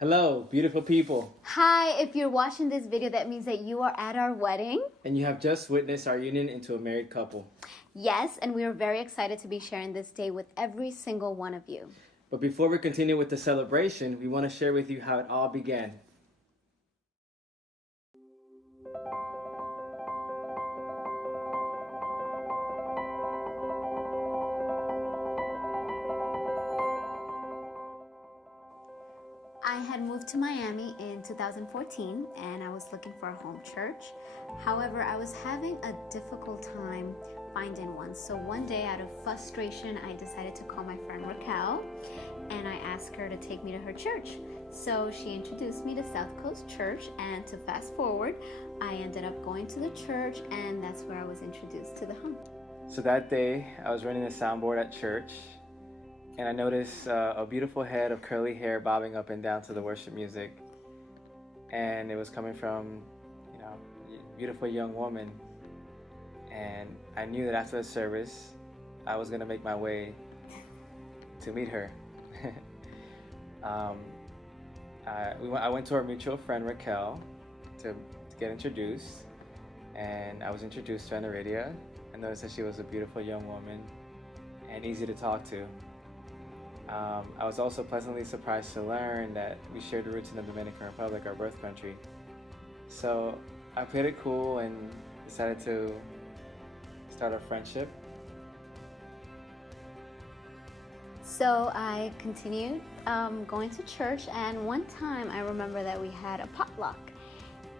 Hello, beautiful people. Hi, if you're watching this video, that means that you are at our wedding. And you have just witnessed our union into a married couple. Yes, and we are very excited to be sharing this day with every single one of you. But before we continue with the celebration, we want to share with you how it all began. I had moved to Miami in 2014 and I was looking for a home church. However, I was having a difficult time finding one. So one day, out of frustration, I decided to call my friend Raquel and I asked her to take me to her church. So she introduced me to South Coast Church, and to fast forward, I ended up going to the church, and that's where I was introduced to the home. So that day, I was running the soundboard at church, and I noticed a beautiful head of curly hair bobbing up and down to the worship music. And it was coming from, a beautiful young woman. And I knew that after the service, I was going to make my way to meet her. I went to our mutual friend Raquel to get introduced, and I was introduced to Anaridia. I noticed that she was a beautiful young woman and easy to talk to. I was also pleasantly surprised to learn that we shared roots in the Dominican Republic, our birth country. So I played it cool and decided to start a friendship. So I continued going to church, and one time I remember that we had a potluck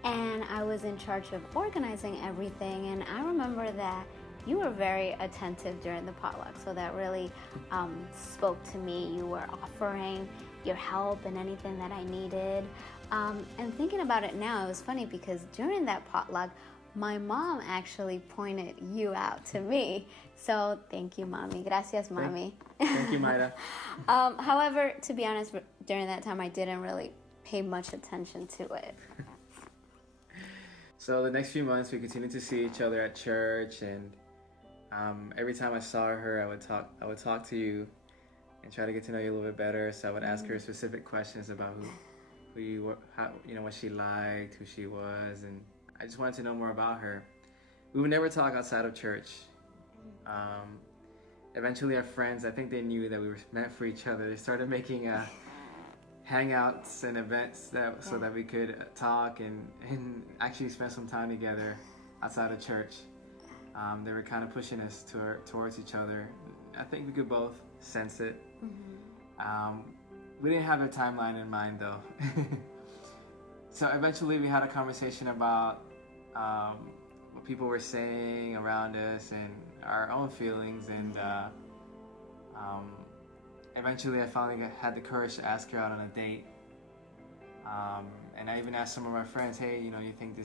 and I was in charge of organizing everything, and I remember that you were very attentive during the potluck, so that really spoke to me. You were offering your help and anything that I needed. And thinking about it now, it was funny because during that potluck, my mom actually pointed you out to me. So thank you, Mommy. Gracias, Mommy. Thank you, Mayra. However, to be honest, during that time, I didn't really pay much attention to it. So the next few months, we continued to see each other at church, and every time I saw her, I would talk to you and try to get to know you a little bit better. So I would ask her specific questions about who you were, how, what she liked, who she was, and I just wanted to know more about her. We would never talk outside of church. Eventually, our friends, I think they knew that we were meant for each other. They started making hangouts and events so that we could talk and actually spend some time together outside of church. They were kind of pushing us towards each other. I think we could both sense it. We didn't have a timeline in mind, though. So eventually we had a conversation about what people were saying around us and our own feelings, and eventually I finally had the courage to ask her out on a date. And I even asked some of my friends, hey, you think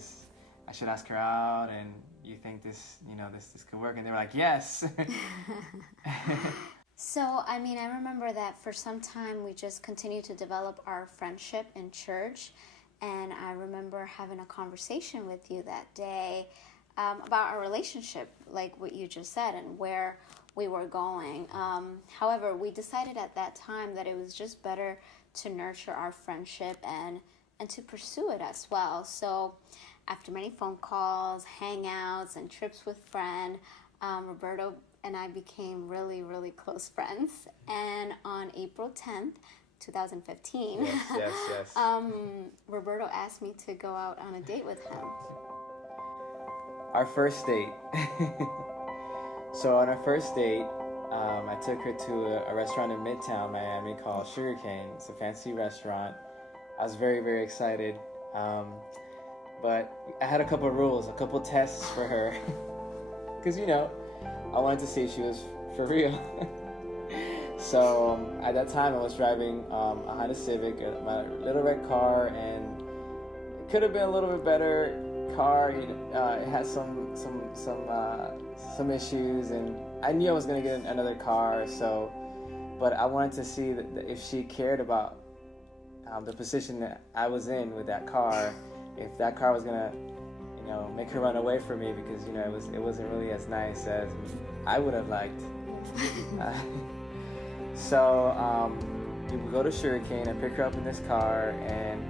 I should ask her out, and you think this could work? And they were like, yes. So, I remember that for some time we just continued to develop our friendship in church. And I remember having a conversation with you that day about our relationship, like what you just said, and where we were going. However, we decided at that time that it was just better to nurture our friendship and to pursue it as well. So after many phone calls, hangouts, and trips with friends, Roberto and I became really, really close friends. And on April 10th, 2015, yes. Roberto asked me to go out on a date with him. Our first date. So on our first date, I took her to a restaurant in Midtown Miami called Sugarcane. It's a fancy restaurant. I was very, very excited. But I had a couple of rules, a couple of tests for her. Because, I wanted to see if she was for real. So at that time, I was driving a Honda Civic, my little red car, and it could have been a little bit better car. It had some issues, and I knew I was gonna get another car. So, but I wanted to see that if she cared about the position that I was in with that car, if that car was gonna, make her run away from me, because it wasn't really as nice as I would have liked. So we go to Sugarcane. I pick her up in this car, and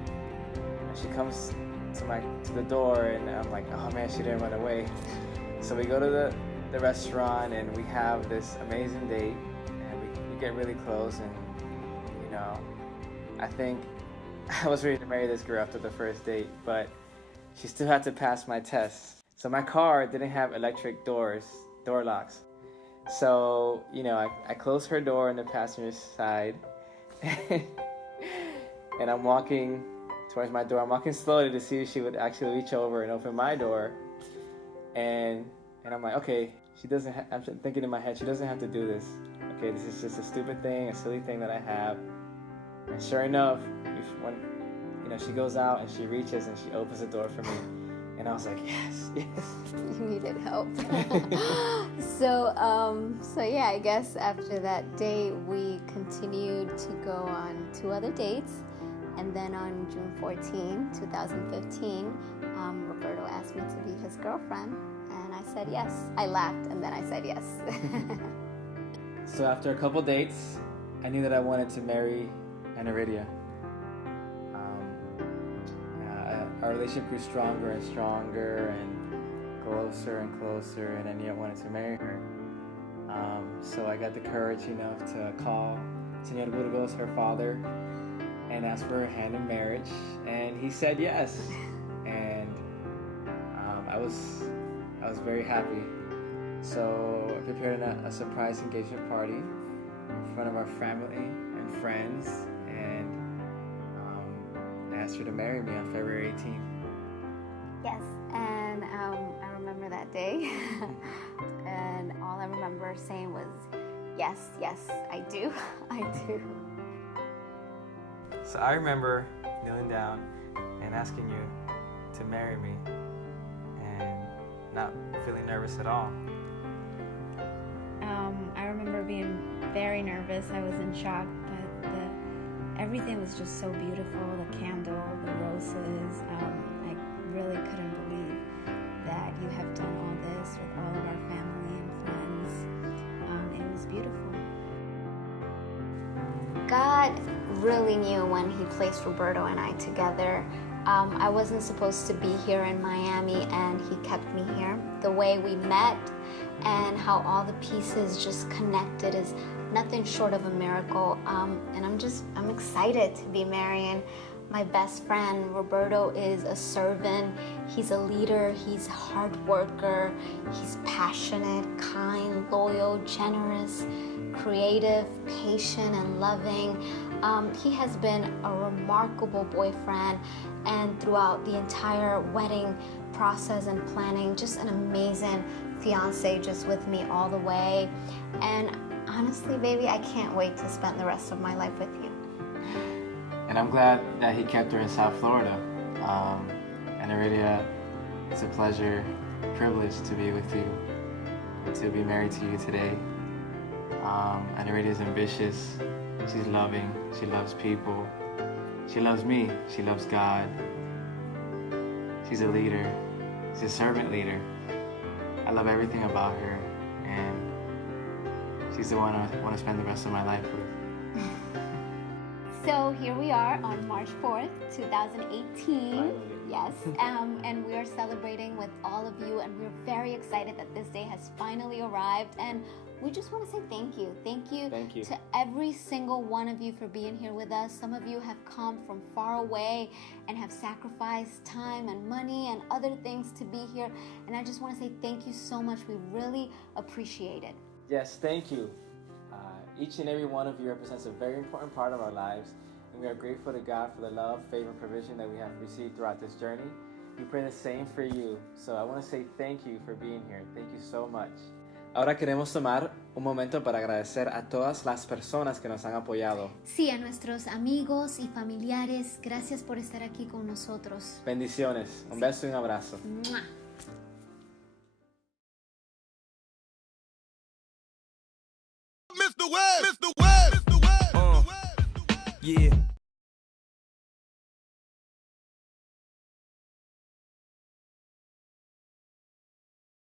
she comes to the door, and I'm like, oh man, she didn't run away. So we go to the restaurant, and we have this amazing date, and we get really close, and I think I was ready to marry this girl after the first date, but she still had to pass my test. So my car didn't have electric door locks. So, I closed her door on the passenger side, and I'm walking towards my door. I'm walking slowly to see if she would actually reach over and open my door. And I'm like, okay, I'm thinking in my head, she doesn't have to do this. Okay, this is just a stupid thing, a silly thing that I have. And sure enough, when she goes out and she reaches and she opens the door for me, and I was like, yes. You needed help. So yeah, I guess after that date, we continued to go on 2 other dates. And then on June 14, 2015, Roberto asked me to be his girlfriend. And I said yes. I laughed, and then I said yes. So after a couple dates, I knew that I wanted to marry Anaridia. Our relationship grew stronger and stronger and closer and closer, and I knew I wanted to marry her. So I got the courage enough to call Señor Burgos, her father, and ask for her hand in marriage, and he said yes. And I was very happy. So I prepared a surprise engagement party in front of our family and friends, and I asked her to marry me on February 18th. Yes, and I remember that day, and all I remember saying was, yes, I do, I do. So I remember kneeling down and asking you to marry me, and not feeling nervous at all. I remember being very nervous. I was in shock, but everything was just so beautiful. The candle, the roses. I really couldn't believe that you have done all this with all of our family and friends. It was beautiful. God really knew when he placed Roberto and I together. I wasn't supposed to be here in Miami, and he kept me here. The way we met and how all the pieces just connected is nothing short of a miracle. And I'm excited to be marrying my best friend. Roberto is a servant. He's a leader. He's a hard worker. He's passionate, kind, loyal, generous, creative, patient, and loving. He has been a remarkable boyfriend, and throughout the entire wedding process and planning, just an amazing fiance, just with me all the way. And honestly, baby, I can't wait to spend the rest of my life with you. And I'm glad that he kept her in South Florida. And Anaridia, it's a pleasure, privilege to be with you, and to be married to you today. Anaridia is ambitious, she's loving, she loves people, she loves me, she loves God. She's a leader, she's a servant leader. I love everything about her, and she's the one I want to spend the rest of my life with. So here we are on March 4th, 2018. Finally. Yes, and we are celebrating with all of you, and we're very excited that this day has finally arrived, and we just want to say thank you. Thank you to every single one of you for being here with us. Some of you have come from far away and have sacrificed time and money and other things to be here, and I just want to say thank you so much. We really appreciate it. Yes, thank you. Each and every one of you represents a very important part of our lives, and we are grateful to God for the love, favor, and provision that we have received throughout this journey. We pray the same for you. So I want to say thank you for being here. Thank you so much. Ahora queremos tomar un momento para agradecer a todas las personas que nos han apoyado. Sí, a nuestros amigos y familiares, gracias por estar aquí con nosotros. Bendiciones. Un beso y un abrazo. ¡Mua! Mr. West, Mr. West, Mr. West, yeah.